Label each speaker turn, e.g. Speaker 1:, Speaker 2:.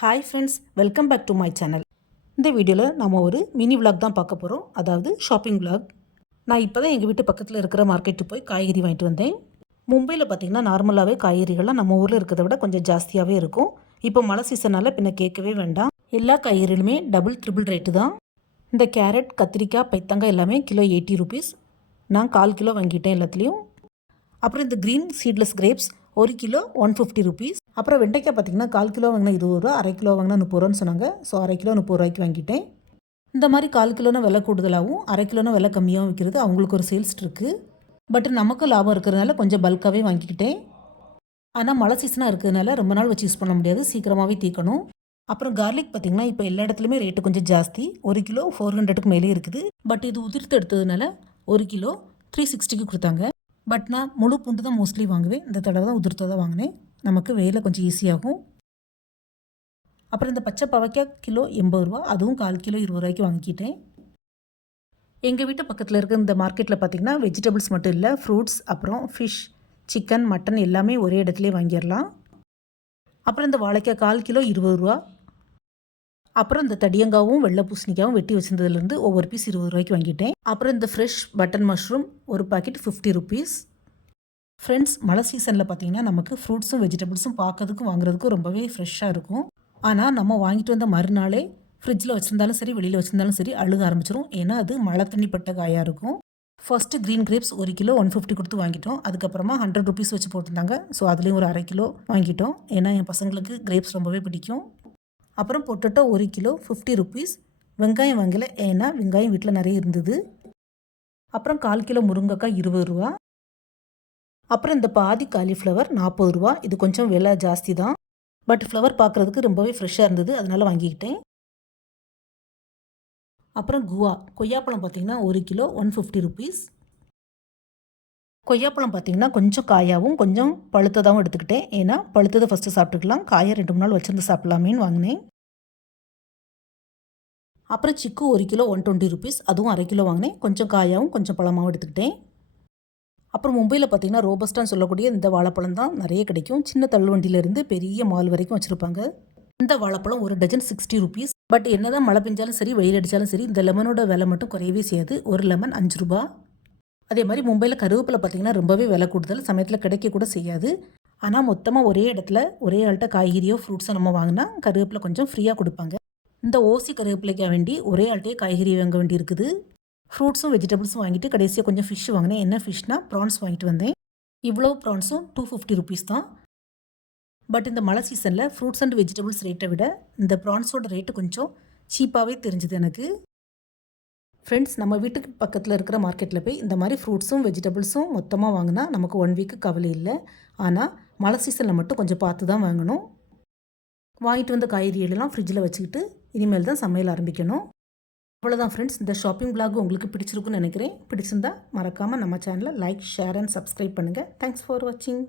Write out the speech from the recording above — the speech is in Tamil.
Speaker 1: Hi friends welcome back to my channel இந்த வீடியோவில் நம்ம ஒரு மினி விளாக் தான் பார்க்க போகிறோம் அதாவது ஷாப்பிங் விளாக் நான் இப்போ தான் எங்கள் வீட்டு பக்கத்தில் இருக்கிற மார்க்கெட்டு போய் காய்கறி வாங்கிட்டு வந்தேன். மும்பையில் பார்த்திங்கன்னா நார்மலாகவே காய்கறிகள்லாம் நம்ம ஊரில் இருக்கிறத விட கொஞ்சம் ஜாஸ்தியாகவே இருக்கும். இப்போ மழை சீசனால் பின்ன கேட்கவே வேண்டாம். எல்லா காய்கறிகளுமே டபுள் ட்ரிபிள் ரேட்டு தான். இந்த கேரட் கத்திரிக்காய் பைத்தங்காய் எல்லாமே கிலோ எயிட்டி ருபீஸ் நான் கால் கிலோ வாங்கிட்டேன் எல்லாத்துலேயும். அப்புறம் இந்த க்ரீன் சீட்லெஸ் கிரேப்ஸ் ஒரு கிலோ ஒன் ஃபிஃப்டி ருபீஸ் அப்புறம் வெண்டைக்காய் பார்த்தீங்கன்னா கால் கிலோ வாங்கினா இருபது ரூபா அரை கிலோ வாங்கினா முப்பது ரூபான்னு சொன்னாங்க. ஸோ அரை கிலோ முப்பது ரூபாய்க்கு வாங்கிட்டேன். இந்த மாதிரி கால் கிலோனா விலை கூடுதலாகவும் அரை கிலோனா விலை கம்மியாகவும் விற்கிறது அவங்களுக்கு ஒரு சேல்ஸ் இருக்குது பட் நமக்கும் லாபம் இருக்கிறதுனால கொஞ்சம் பல்காகவே வாங்கிக்கிட்டேன். ஆனால் மழை சீசனாக இருக்கிறதுனால ரொம்ப நாள் வச்சு யூஸ் பண்ண முடியாது. சீக்கிரமாகவே தீக்கணும். அப்புறம் கார்லிக் பார்த்திங்கன்னா இப்போ எல்லா இடத்துலையுமே ரேட்டு கொஞ்சம் ஜாஸ்தி. ஒரு கிலோ ஃபோர் ஹண்ட்ரடுக்கு மேலே இருக்குது. பட் இது உதிர்த்து எடுத்ததுனால ஒரு கிலோ த்ரீ சிக்ஸ்டிக்கு கொடுத்தாங்க. பட் நான் முழு பூண்டு தான் மோஸ்ட்லி வாங்குவேன். இந்த தடவை தான் உதிர்த்து தான் வாங்கினேன். நமக்கு வேலை கொஞ்சம் ஈஸியாகும் அப்புறம் இந்த பச்சை பவைக்காய் கிலோ எண்பது ரூபா அதுவும் கால் கிலோ இருபது ரூபாய்க்கு வாங்கிக்கிட்டேன். எங்கள் வீட்டு பக்கத்தில் இருக்க இந்த மார்க்கெட்டில் பார்த்திங்கன்னா வெஜிடபிள்ஸ் மட்டும் இல்லை ஃப்ரூட்ஸ் அப்புறம் ஃபிஷ் சிக்கன் மட்டன் எல்லாமே ஒரே இடத்துலேயே வாங்கிடலாம். அப்புறம் இந்த வாழைக்காய் கால் கிலோ இருபது ரூபா. அப்புறம் இந்த தடியங்காவும் வெள்ளை பூசணிக்காவும் வெட்டி வச்சிருந்ததுலேருந்து ஒவ்வொரு பீஸ் இருபது ரூபாய்க்கு வாங்கிட்டேன். அப்புறம் இந்த ஃப்ரெஷ் பட்டன் மஷ்ரூம் ஒரு பாக்கெட் ஃபிஃப்டி ருபீஸ் ஃப்ரெண்ட்ஸ் மழை சீசனில் பார்த்தீங்கன்னா நமக்கு ஃப்ரூட்ஸும் வெஜிடபிள்ஸும் பார்க்கறதுக்கும் வாங்குறதுக்கும் ரொம்பவே ஃப்ரெஷ்ஷாக இருக்கும். ஆனால் நம்ம வாங்கிட்டு வந்த மறுநாளே ஃப்ரிட்ஜில் வச்சுருந்தாலும் சரி வெளியில் வச்சுருந்தாலும் சரி அழுக ஆரம்பிச்சிரும். ஏன்னா அது மழை தண்ணி பட்ட காயாக இருக்கும். ஃபஸ்ட்டு க்ரீன் கிரேப்ஸ் ஒரு கிலோ ஒன் ஃபிஃப்டி கொடுத்து வாங்கிட்டோம். அதுக்கப்புறமா ஹண்ட்ரட் ருபீஸ் வச்சு போட்டிருந்தாங்க. ஸோ அதுலேயும் ஒரு அரை கிலோ வாங்கிட்டோம். ஏன்னா என் பசங்களுக்கு கிரேப்ஸ் ரொம்பவே பிடிக்கும். அப்புறம் பொட்டட்டோ ஒரு கிலோ ஃபிஃப்டி ருபீஸ் வெங்காயம் வாங்கலை. ஏன்னா வெங்காயம் வீட்டில் நிறைய இருந்தது. அப்புறம் கால் கிலோ முருங்கைக்காய் இருபது ரூபா. அப்புறம் இந்த பாதி காலிஃப்ளவர் நாற்பது ரூபா. இது கொஞ்சம் விலை ஜாஸ்தி தான். பட் ஃப்ளவர் பார்க்குறதுக்கு ரொம்பவே ஃப்ரெஷ்ஷாக இருந்தது. அதனால் வாங்கிக்கிட்டேன். அப்புறம் குவா. கொய்யாப்பழம் பார்த்திங்கன்னா ஒரு கிலோ ஒன் ஃபிஃப்டி ருபீஸ் கொய்யாப்பழம் பார்த்திங்கன்னா கொஞ்சம் காயாகவும் கொஞ்சம் பழுத்ததாகவும் எடுத்துக்கிட்டேன். ஏன்னா பழுத்ததை ஃபஸ்ட்டு சாப்பிட்டுக்கலாம். காயை ரெண்டு மூணு நாள் வச்சுருந்து சாப்பிட்லாமேன்னு வாங்கினேன். அப்புறம் சிக்கு ஒரு கிலோ ஒன் டுவெண்ட்டி ருபீஸ் அதுவும் அரை கிலோ வாங்கினேன். கொஞ்சம் காயாகவும் கொஞ்சம் பழமாகவும் எடுத்துக்கிட்டேன். அப்புறம் மும்பையில் பார்த்தீங்கன்னா ரோபஸ்டான்னு சொல்லக்கூடிய இந்த வாழைப்பழம் தான் நிறைய கிடைக்கும். சின்ன தள்ளுவண்டியிலேருந்து பெரிய மால் வரைக்கும் வச்சுருப்பாங்க. இந்த வாழைப்பழம் ஒரு டஜன் சிக்ஸ்டி ருபீஸ் பட் என்னதான் மழை பெஞ்சாலும் சரி வெயில் அடித்தாலும் சரி இந்த லெமனோட விலை மட்டும் குறையவே செய்யாது. ஒரு லெமன் அஞ்சு ரூபா. அதே மாதிரி மும்பையில் கருவேப்பிலை பார்த்திங்கன்னா ரொம்பவே விலை கூடுதல். சமயத்தில் கிடைக்க கூட செய்யாது. ஆனால் மொத்தமாக ஒரே இடத்துல ஒரே ஆள்கிட்ட காய்கறியோ ஃப்ரூட்ஸோ நம்ம வாங்கினா கருவேப்பிலை கொஞ்சம் ஃப்ரீயாக கொடுப்பாங்க. இந்த ஓசி கருவேப்பிலைக்காக வேண்டி ஒரே ஆள்கிட்டே காய்கறி வாங்க வேண்டி இருக்குது ஃப்ரூட்ஸும் வெஜிடபிள்ஸும் வாங்கிட்டு கடைசியாக கொஞ்சம் ஃபிஷ் வாங்கினேன். என்ன ஃபிஷ்னா ப்ரான்ஸ் வாங்கிட்டு வந்தேன். இவ்வளோ ப்ரான்ஸும் டூ ஃபிஃப்டி ருபீஸ் தான். பட் இந்த மழை சீசனில் ஃப்ரூட்ஸ் அண்ட் வெஜிடபிள்ஸ் ரேட்டை விட இந்த ப்ரான்ஸோட ரேட்டு கொஞ்சம் சீப்பாகவே தெரிஞ்சுது எனக்கு. ஃப்ரெண்ட்ஸ் நம்ம வீட்டுக்கு பக்கத்தில் இருக்கிற மார்க்கெட்டில் போய் இந்த மாதிரி ஃப்ரூட்ஸும் வெஜிடபிள்ஸும் மொத்தமாக வாங்கினா நமக்கு ஒன் வீக்கு கவலை இல்லை. ஆனால் மழை சீசனில் மட்டும் கொஞ்சம் பார்த்து தான் வாங்கணும். வாங்கிட்டு வந்த காய்கறிகளெல்லாம் ஃப்ரிட்ஜில் வச்சுக்கிட்டு இனிமேல் தான் சமையல் ஆரம்பிக்கணும். அவ்வளோதான் ஃப்ரெண்ட்ஸ் இந்த ஷாப்பிங் பிளாக் உங்களுக்கு பிடிச்சிருக்குன்னு நினைக்கிறேன். பிடிச்சிருந்தா மறக்காமல் நம்ம சேனலை லைக் ஷேர் அண்ட் சப்ஸ்கிரைப் பண்ணுங்கள் தேங்க்ஸ் ஃபார் வாட்சிங்